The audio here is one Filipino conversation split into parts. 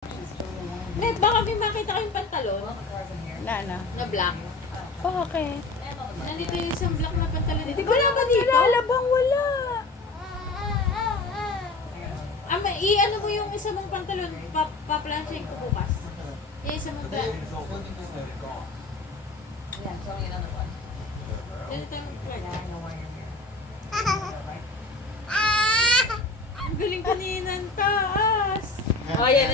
Net, baka may makita kayong pantalon na black. Bakit? Nandito yung isang black na pantalon. Hindi ko naman nilalabang wala. I-ano mo yung isa mong pantalon, pa-planching ko bukas. Yung isa mong black. Ganito yung black. Ang galing kaninan taas. Oh, yan.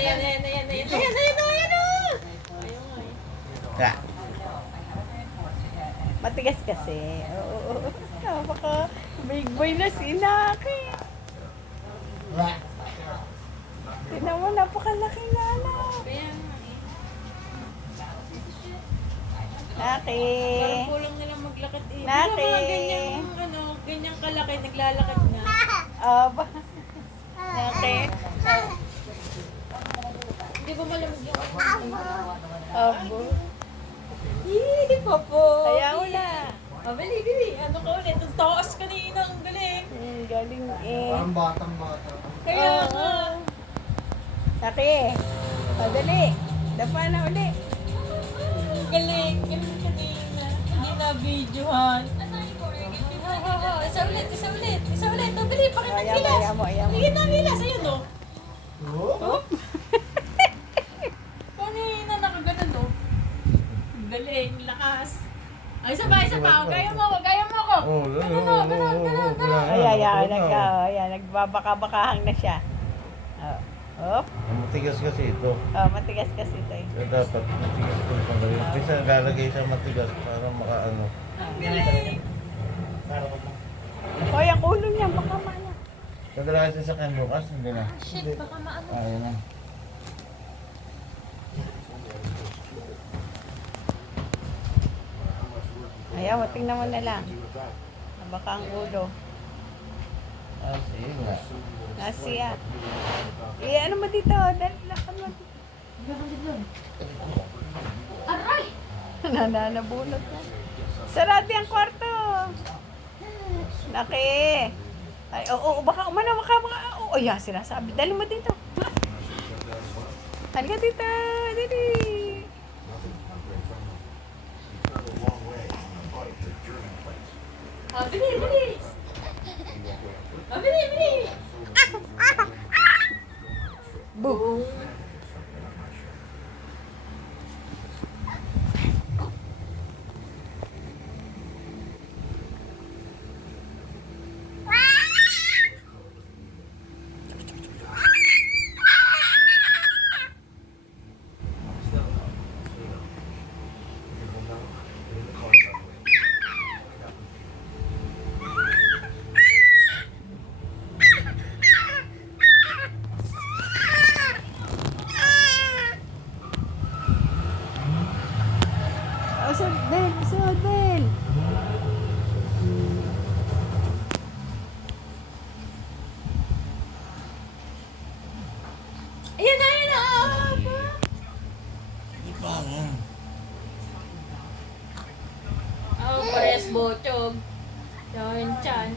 Matigas kasi. Oo. Baka big boy na si Naki. Tignan mo, napakalaki na na. Kaya nga eh. Naki. Parang kulang nilang maglakad eh. Naki. Mga ganyang kalaki, naglalakad na. Ba? Naki. Hindi ba malamig yung Abo. Hindi pa po. Kaya wala. Bili. Ano ka ulit? Ang taas kanina. Ang galing. Galing eh. Parang batang-bata. Kaya nga. Naki. Dali. Dapa na uli. Ang galing. Galing kanina. Hindi na videohan. Isa ulit. Oh, dali. Pakita ang gilas. Ayaw mo. Pakita ang gilas. Ayun o. Oh? Kanina nakaganon o. Ang galing. Lakas. Ay, isa pa. Gaya mo ako. Ganon. Ayan, nagbabaka-bakahang na siya. Matigas kasi ito. Matigas kasi ito eh. Kaya dapat matigas ito. Kasi lalagay sa matigas para makaano. Ang galing. Hoy, ang ulo niya, baka mana. Kadalasan sa kanya bukas, hindi na. Shit, baka maano. Ayun na. Ayaw, tingnan mo na lang. Baka ang ulo. Sige nga. Nasiya. Ano mo dito? Dali lang mo. Aray! Nananabunot na. Sarado ang kwarto. Naki. Ay, baka umano, yan, sinasabi. Dali mo dito. Halika dito. Dali. Bili! Boom. Sudel. Ayan na! Hindi pa nga. Parehas botog. Yan, chan.